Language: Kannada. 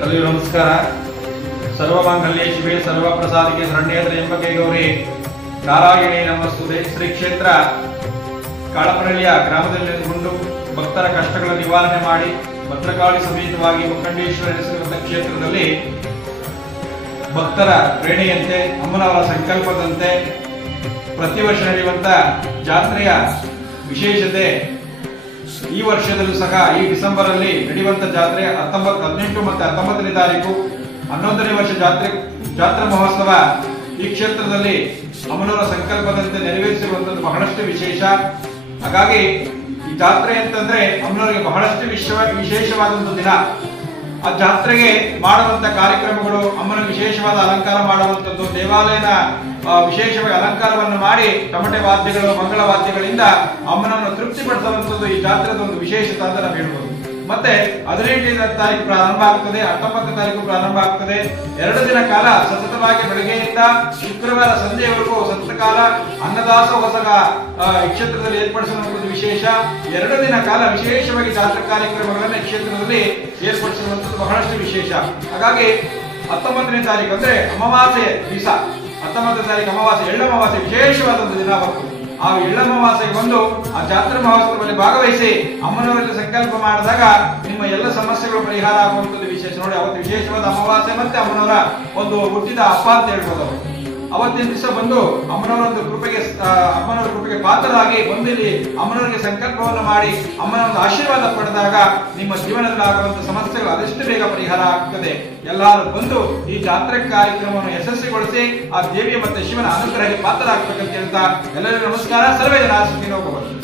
ಎಲ್ಲರಿಗೂ ನಮಸ್ಕಾರ. ಸರ್ವಮಾಂಗಲ್ಯ ಶಿವೆ ಸರ್ವಪ್ರಸಾದಿಗೆ ಶರಣ್ಯೇ ತ್ರ್ಯಂಬಕೆ ಗೌರಿ ನಾರಾಯಣಿ ನಮಸ್ತುತೆ. ಶ್ರೀ ಕ್ಷೇತ್ರ ಕಾಳಪನಹಳ್ಳಿಯ ಗ್ರಾಮದಲ್ಲಿ ನೆಲೆಗೊಂಡು ಭಕ್ತರ ಕಷ್ಟಗಳ ನಿವಾರಣೆ ಮಾಡಿ ಭದ್ರಕಾಳಿ ಸಮೇತವಾಗಿ ಮುಖಂಡೇಶ್ವರ ನೆಲೆಸಿರುವಂತಹ ಕ್ಷೇತ್ರದಲ್ಲಿ ಭಕ್ತರ ಪ್ರೇರಣೆಯಂತೆ ಅಮ್ಮನವರ ಸಂಕಲ್ಪದಂತೆ ಪ್ರತಿ ವರ್ಷ ನಡೆಯುವಂತಹ ಜಾತ್ರೆಯ ವಿಶೇಷತೆ ಈ ವರ್ಷದಲ್ಲೂ ಸಹ ಈ ಡಿಸೆಂಬರ್ ಅಲ್ಲಿ ನಡೆಯುವಂತ ಜಾತ್ರೆ 18 ಮತ್ತು 19ನೇ ತಾರೀಕು 11ನೇ ವರ್ಷ ಜಾತ್ರಾ ಮಹೋತ್ಸವ ಈ ಕ್ಷೇತ್ರದಲ್ಲಿ ಅಮ್ಮನವರ ಸಂಕಲ್ಪದಂತೆ ನೆರವೇರಿಸಿರುವಂತದ್ದು ಬಹಳಷ್ಟು ವಿಶೇಷ. ಹಾಗಾಗಿ ಈ ಜಾತ್ರೆ ಅಂತಂದ್ರೆ ಅಮ್ಮನವರಿಗೆ ಬಹಳಷ್ಟು ವಿಶೇಷವಾದಂತಹ ದಿನ. ಆ ಜಾತ್ರೆಗೆ ಮಾಡುವಂತ ಕಾರ್ಯಕ್ರಮಗಳು, ಅಮ್ಮನ ವಿಶೇಷವಾದ ಅಲಂಕಾರ ಮಾಡುವಂತದ್ದು, ದೇವಾಲಯದ ವಿಶೇಷವಾಗಿ ಅಲಂಕಾರವನ್ನು ಮಾಡಿ ತಮಟೆ ವಾದ್ಯಗಳು, ಮಂಗಳ ವಾದ್ಯಗಳಿಂದ ಅಮ್ಮನನ್ನು ತೃಪ್ತಿಪಡಿಸುವಂತದ್ದು ಈ ಜಾತ್ರೆದ ಒಂದು ವಿಶೇಷತೆ ಅಂತ ನಾವು ಹೇಳ್ಬೋದು. ಮತ್ತೆ 15ನೇ ತಾರೀಕು ಪ್ರಾರಂಭ ಆಗ್ತದೆ, 19ನೇ ತಾರೀಕು ಪ್ರಾರಂಭ ಆಗ್ತದೆ. 2 ದಿನ ಕಾಲ ಸತತವಾಗಿ ಬೆಳಗ್ಗೆಯಿಂದ ಶುಕ್ರವಾರ ಸಂಜೆಯವರೆಗೂ ಸತತ ಕಾಲ ಅನ್ನದಾಸೋಹಸಗ ಈ ಕ್ಷೇತ್ರದಲ್ಲಿ ಏರ್ಪಡಿಸಿರುವಂತದ್ದು ವಿಶೇಷ. 2 ದಿನ ಕಾಲ ವಿಶೇಷವಾಗಿ ಜಾತ್ರಾ ಕಾರ್ಯಕ್ರಮಗಳನ್ನು ಈ ಕ್ಷೇತ್ರದಲ್ಲಿ ಏರ್ಪಡಿಸಿರುವಂತದ್ದು ಬಹಳಷ್ಟು ವಿಶೇಷ. ಹಾಗಾಗಿ 19ನೇ ತಾರೀಕು ಅಂದ್ರೆ ಅಮಾವಾಸ್ಯೆ ದಿವಸ, 19ನೇ ತಾರೀಕು ಅಮಾವಾಸ್ಯೆ, ಎಳ್ಳಮಾವಾಸ್ಯೆ ವಿಶೇಷವಾದ ದಿನ ಬರ್ತದೆ. ಆ ಎಳ್ಳಮಾವಾಸ್ಯೆಗೆ ಬಂದು ಆ ಜಾತ್ರಾ ಮಹೋತ್ಸವದಲ್ಲಿ ಭಾಗವಹಿಸಿ ಅಮ್ಮನವರಲ್ಲಿ ಸಂಕಲ್ಪ ಮಾಡಿದಾಗ ನಿಮ್ಮ ಎಲ್ಲ ಸಮಸ್ಯೆಗಳು ಪರಿಹಾರ ಆಗುವಂಥದ್ದು ವಿಶೇಷ. ನೋಡಿ, ಅವತ್ತು ವಿಶೇಷವಾದ ಅಮಾವಾಸ್ಯೆ ಮತ್ತೆ ಅಮ್ಮನವರ ಒಂದು ಹುಟ್ಟಿದ ಹಬ್ಬ ಅಂತ ಹೇಳ್ಬೋದು. ಅವತ್ತಿನ ದಿವಸ ಬಂದು ಅಮ್ಮನವರ ಕೃಪೆಗೆ ಪಾತ್ರರಾಗಿ ಬಂದಿಲ್ಲಿ ಅಮ್ಮನವರಿಗೆ ಸಂಕಲ್ಪವನ್ನು ಮಾಡಿ ಅಮ್ಮನ ಒಂದು ಆಶೀರ್ವಾದ ಪಡೆದಾಗ ನಿಮ್ಮ ಜೀವನದಲ್ಲಿ ಆಗುವಂತಹ ಸಮಸ್ಯೆಗಳು ಆದಷ್ಟು ಬೇಗ ಪರಿಹಾರ ಆಗ್ತದೆ. ಎಲ್ಲರೂ ಬಂದು ಈ ಜಾತ್ರೆ ಕಾರ್ಯಕ್ರಮವನ್ನು ಯಶಸ್ವಿಗೊಳಿಸಿ ಆ ದೇವಿಯ ಮತ್ತೆ ಶಿವನ ಅನುಗ್ರಹಕ್ಕೆ ಪಾತ್ರರಾಗಬೇಕಂತ ಹೇಳ್ತಾ ಎಲ್ಲರಿಗೂ ನಮಸ್ಕಾರ. ಸರ್ವೇ ಜನ ಸುಖಿನೋ ಭವಂತು.